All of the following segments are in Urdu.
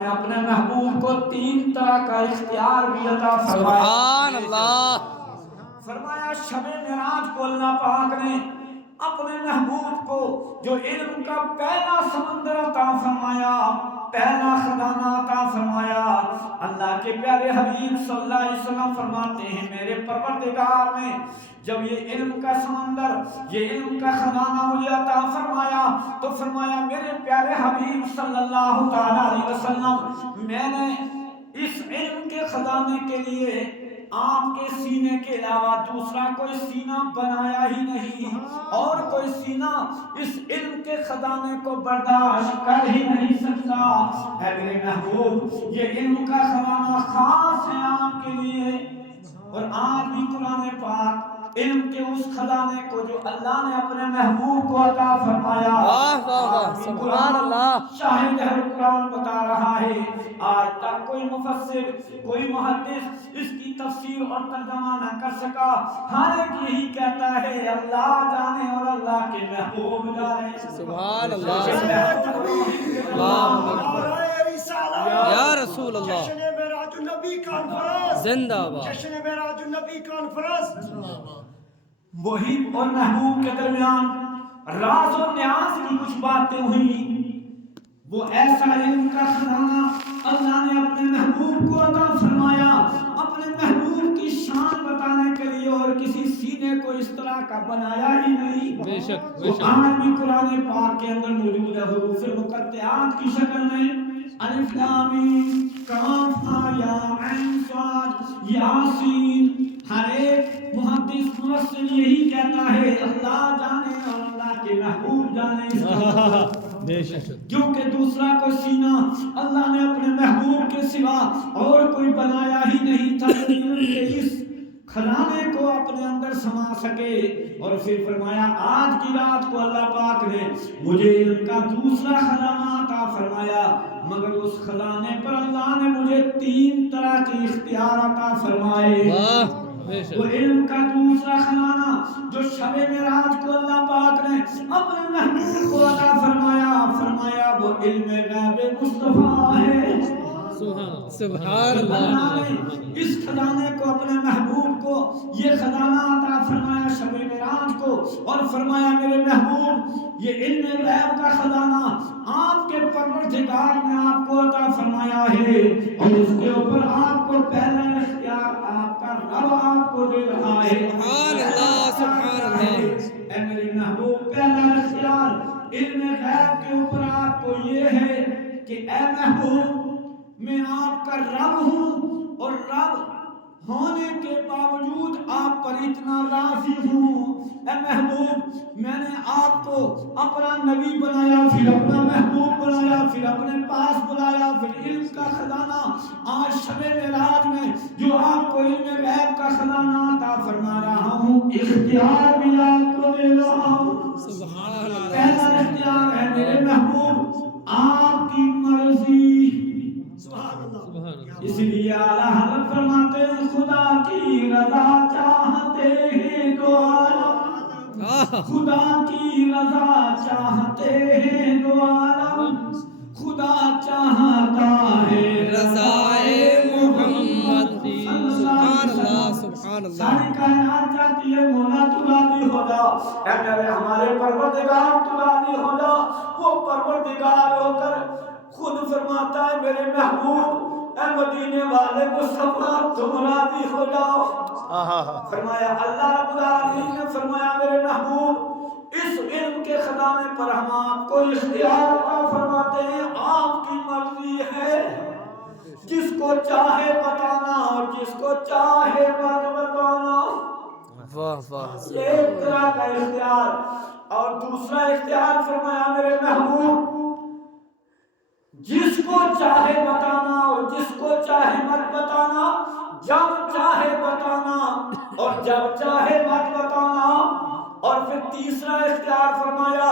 اپنے محبوب کو 3 طرح کا اختیار بھی عطا فرمایا۔ سبحان اللہ۔ فرمایا شب معراج کو اللہ پاک نے اپنے محبوب کو جو علم کا پہلا سمندر عطا فرمایا، پہلا خزانہ عطا فرمایا۔ اللہ کے پیارے حبیب صلی اللہ علیہ وسلم فرماتے ہیں میرے پروردگار نے جب یہ علم کا سمندر، یہ علم کا خزانہ مجھے عطا فرمایا تو فرمایا میرے پیارے حبیب صلی اللہ تعالی علیہ وسلم میں نے اس علم کے خزانے کے لیے آپ کے سینے کے علاوہ دوسرا کوئی سینہ بنایا ہی نہیں، اور کوئی سینہ اس علم کے خزانے کو برداشت کر ہی نہیں سکتا۔ اے میرے محبوب، یہ علم کا خزانہ خاص ہے آپ کے لیے، اور آج بھی قرآن پاک علم کے اس خزانے کو جو اللہ نے اپنے محبوب کو عطا فرمایا، واہ واہ واہ، سبحان اللہ۔ شاہد ہے قرآن بتا رہا ہے، آج تک کوئی مفسر، کوئی محدث اس کی تفسیر اور ترجمہ نہ کر سکا۔ ہر ایک یہی کہتا ہے اللہ جانے اور اللہ کے محبوب جانے۔ سبحان اللہ، یا رسول اللہ، جشن معراج النبی کانفرنس، زندہ باد۔ جشن معراج النبی کانفرنس۔ وہی اور محبوب کے درمیان راز و نیاز کی کچھ باتیں ہوئی، وہ ایسا علم کا خزانہ اللہ نے اپنے محبوب کو عطا فرمایا، اپنے محبوب کی شان بتانے کے لیے، اور کسی سینے کو اس طرح کا بنایا ہی نہیں۔ بے شک بے وہ شک۔ آج بھی قرآن پاک کے اندر موجود ہے حروف مقطعات کی شکل میں، الف لام میم کاف ہا یا عین صاد یاسین۔ ہر ایک محدث مفسر یہی کہتا ہے اللہ جانے اور اللہ کے محبوب جانے اس کا بے شک۔ کیونکہ دوسرا کوئی سینہ اللہ نے اپنے محبوب کے سوا اور کوئی بنایا ہی نہیں تھا کہ اس خزانے کو اپنے اندر سما سکے۔ اور پھر فرمایا آج کی رات کو اللہ پاک نے مجھے علم کا دوسرا خزانہ عطا فرمایا، مگر اس خزانے پر اللہ نے مجھے 3 طرح کے اختیار عطا فرمائے۔ واہ، بے شک۔ وہ علم کا دوسرا خزانہ جو شب معراج کو اللہ پاک نے اپنے محبوب کو عطا فرمایا، فرمایا وہ علم غیب مصطفیٰ ہے۔ سبحان اللہ اللہ۔ نے اس خزانے کو اپنے محبوب کو یہ خزانہ عطا فرمایا شب معراج کو، اور فرمایا میرے محبوب یہ علم غیب کا خزانہ آپ کے پروردگار نے آپ کو عطا فرمایا ہے، اور اس کے اوپر آپ کو پہلا اختیار آپ کا رب آپ کو دے رہا ہے۔ سبحان اللہ، سبحان اللہ۔ اے میرے محبوب پہلا اختیار علم غیب کے اوپر آپ کو یہ ہے کہ اے محبوب میں آپ کا رب ہوں، اور رب ہونے کے باوجود آپ پر اتنا راضی ہوں۔ اے محبوب میں نے آپ کو اپنا نبی بنایا، پھر اپنا محبوب بنایا، پھر اپنے پاس بلایا، پھر علم کا خزانہ آج شب معراج میں جو آپ کو علم غیب کا خزانہ عطا فرما رہا ہوں، اختیار بھی آپ کو دے رہا ہوں۔ سبحان اللہ۔ پہلا اختیار ہے میرے محبوب آپ کی مرضی۔ سبحان اللہ۔ اس لیے اعلیٰ حضرت فرماتے ہیں خدا کی رضا چاہتے ہیں دو عالم، خدا کی رضا چاہتے ہیں دو عالم، خدا چاہتا ہے رضائے محمد۔ سبحان اللہ، سبحان اللہ۔ ساری کائنات چاہتی ہے مولا تو راضی ہو جا، اے میرے ہمارے پروردگار تو راضی ہو جا۔ وہ پروردگار ہو کر خود فرماتا ہے میرے محبوب اے مدینے والے مصطفیٰ تم راضی ہو جاؤ۔ فرمایا اللہ رب العالمین نے فرمایا میرے محبوب اس علم کے خزانے پر ہم آپ کو اختیار عطا فرماتے ہیں، آپ کی مرضی ہے، جس کو چاہے بتانا اور جس کو چاہے مت بتانا۔ واہ واہ۔ یہ ایک طرح کا اختیار، اور دوسرا اختیار فرمایا میرے محبوب جس کو چاہے بتانا اور جس کو چاہے مت بتانا، جب چاہے بتانا اور جب چاہے مت بتانا۔ اور پھر تیسرا اختیار فرمایا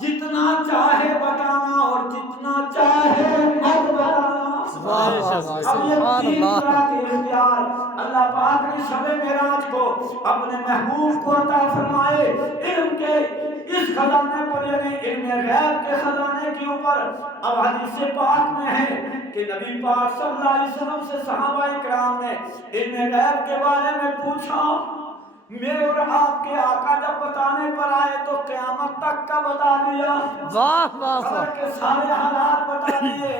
جتنا چاہے بتانا اور جتنا چاہے مت بتانا۔ اب یہ 3 طرح کے اختیار اللہ پاک نے شب معراج کو اپنے محبوب کو عطا فرمائے۔ علم کے اس خزانے پر یعنی علم غیب کے خزانے کے اوپر اب حدیث پاک میں ہے کہ کہ نبی پاک صلی اللہ علیہ وسلم سے صحابہ کرام نے علم غیب کے بارے میں پوچھا. میرے اور آپ کے آقا جب بتانے پر آئے تو قیامت تک کا بتا دیا. واہ واہ واہ. قبر کے سارے حالات بتا دیے.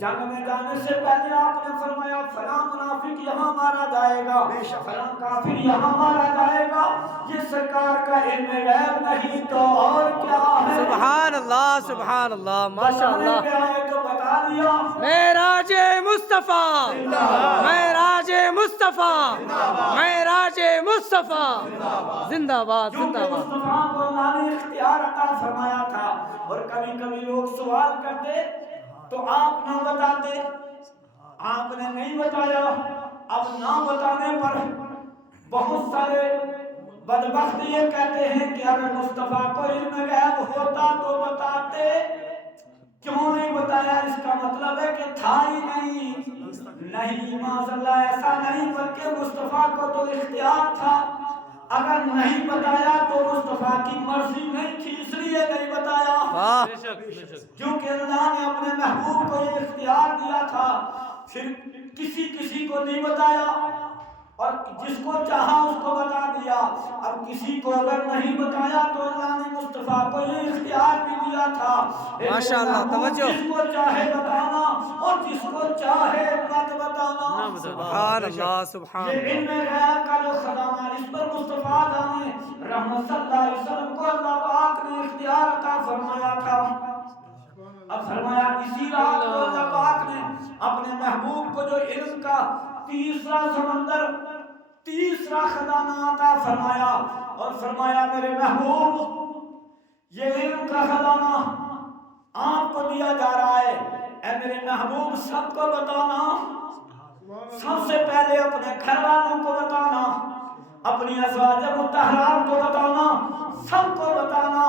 جنگ میں جانے سے پہلے آپ نے فرمایا فلاں منافق یہاں مارا جائے گا, فلاں کافر یہاں مارا جائے گا. یہ سرکار کا علم غیب نہیں تو اور کیا ہے. سبحان اللہ سبحان اللہ ماشاء اللہ. بتانے پہ آئے تو بتا دیا. معراج مصطفیٰ, معراج مصطفیٰ, معراج مصطفیٰ. زندہ باد کیونکہ زندہ باد. مصطفیٰ کو اللہ نے اختیار عطا فرمایا تھا. اور کبھی کبھی لوگ سوال کرتے تو آپ نہ بتاتے, آپ نے نہیں بتایا. اب نہ بتانے پر بہت سارے بدبخت یہ کہتے ہیں کہ اگر مصطفیٰ کو علم غیب ہوتا تو بتاتے, کیوں نہیں بتایا؟ اس کا مطلب ہے کہ تھا ہی نہیں. معاذ اللہ ایسا نہیں, بلکہ مصطفیٰ کو تو اختیار تھا. اگر نہیں بتایا تو مصطفیٰ کی مرضی نہیں تھی, اس لیے نہیں بتایا. واہ. کیونکہ اللہ نے اپنے محبوب کو یہ اختیار دیا تھا. پھر کسی کو نہیں بتایا اور جس کو چاہا اس کو بتا دیا. اب کسی کو اگر نہیں بتایا تو اللہ نے مصطفیٰ کو یہ اختیار بھی دیا تھا. ماشاءاللہ توجہ. جس کو چاہے بتانا اور جس کو چاہے مت بتانا. سبحان اللہ سبحان یہ اللہ. علم غیب کا جو خزانہ اس پر مصطفیٰ نے رحمت صلی اللہ علیہ وسلم کو اللہ پاک نے اختیار عطا فرمایا تھا. اب فرمایا اسی رات کو اللہ پاک نے اپنے محبوب کو جو علم کا تیسرا سمندر, تیسرا خزانہ عطا فرمایا اور فرمایا میرے محبوب یہ علم کا خزانہ آپ کو دیا جا رہا ہے. اے میرے محبوب سب کو بتانا, سب سے پہلے اپنے گھر والوں کو بتانا, اپنی ازواج مطہرات کو بتانا, سب کو بتانا.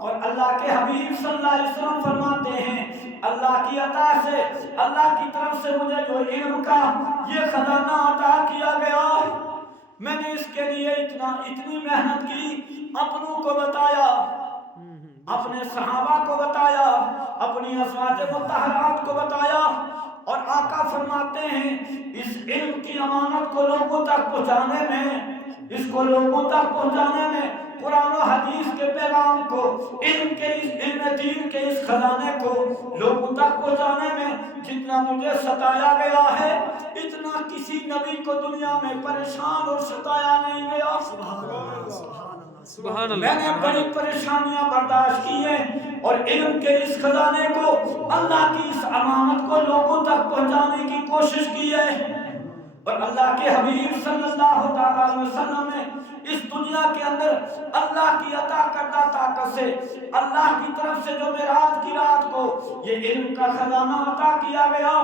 اور اللہ کے حبیب صلی اللہ علیہ وسلم فرماتے ہیں اللہ کی عطا سے, اللہ کی طرف سے مجھے جو علم کا یہ خزانہ عطا کیا گیا, میں نے اس کے لیے اتنی محنت کی. اپنوں کو بتایا, اپنے صحابہ کو بتایا, اپنی ازواج مطہرات کو بتایا. اور آقا فرماتے ہیں اس علم کی امانت کو لوگوں تک پہنچانے میں, اس کو لوگوں تک پہنچانے میں, قرآن و حدیث کے پیغام کو, علم دین کے اس خزانے کو لوگوں تک پہنچانے میں جتنا مجھے ستایا گیا ہے اتنا کسی نبی کو دنیا میں پریشان اور ستایا نہیں گیا. سبحان میں نے بڑی پریشانیاں برداشت کی ہیں اور علم کے اس خزانے کو, اللہ کی اس امانت کو لوگوں تک پہنچانے کی کوشش کی ہے. اور اللہ کے حبیب صلی اللہ علیہ وسلم نے اس دنیا کے اندر اللہ کی عطا کردہ طاقت سے, اللہ کی طرف سے جو معراج کی رات کو یہ علم کا خزانہ عطا کیا گیا,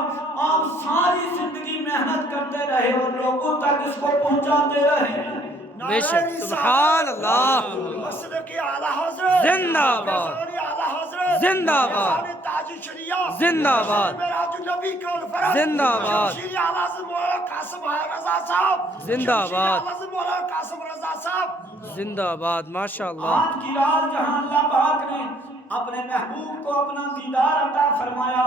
آپ ساری زندگی محنت کرتے رہے اور لوگوں تک اس کو پہنچاتے رہے. بے شک. سبحان اللہ. زندہ باد زندہ باد زندہ باد زندہ باد زندہ باد زندہ باد. ماشاء اللہ. آج کی رات جہاں اللہ پاک نے اپنے محبوب کو اپنا دیدار عطا فرمایا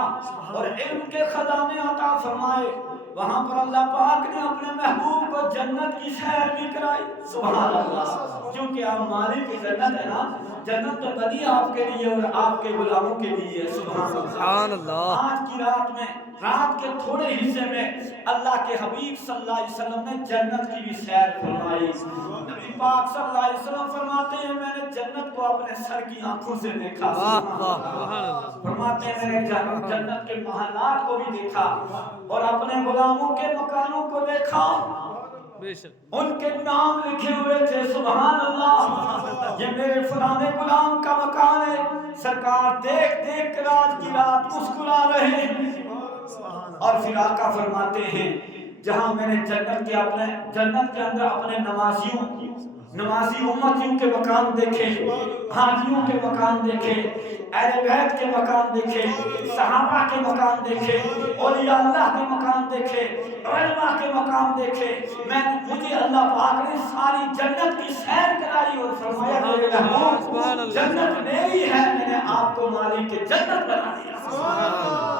اور علم کے خزانے عطا فرمائے, وہاں پر اللہ پاک نے اپنے محبوب کو جنت کی سیر بھی کرائی. سبحان اللہ. کیونکہ آپ مالک کی جنت ہے نا, جنت تو بنی آپ کے لیے اور آپ کے غلاموں کے لیے. سبحان اللہ. آج کی رات میں, رات کے تھوڑے حصے میں اللہ کے حبیب صلی اللہ علیہ وسلم نے جنت کی بھی سیر فرمائی. نبی پاک صلی اللہ علیہ وسلم فرماتے ہیں میں نے جنت کو اپنے سر کی آنکھوں سے دیکھا. فرماتے ہیں میں نے جنت کے محلات کو بھی دیکھا اور اپنے غلاموں کے مکانوں کو دیکھا, ان کے نام لکھے ہوئے تھے. سبحان اللہ. یہ میرے فلانے غلام کا مکان ہے. سرکار دیکھ دیکھ کر آج کی رات مسکرا رہے ہیں. اور پھر آقا فرماتے ہیں جہاں میں نے جنت کے اندر اپنے نمازی امتیوں کے مکان دیکھے, حاجیوں کے مکان دیکھے, اہل بیت کے مکان دیکھے, صحابہ کے مکان دیکھے, اولیاء اللہ کے مکان دیکھے, علماء کے مقام دیکھے, مجھے اللہ پاک نے ساری جنت کی سیر کرائی اور فرمایا میرے محبوب جنت میری ہے, میں نے آپ کو مالک کے جنت بنا دیا.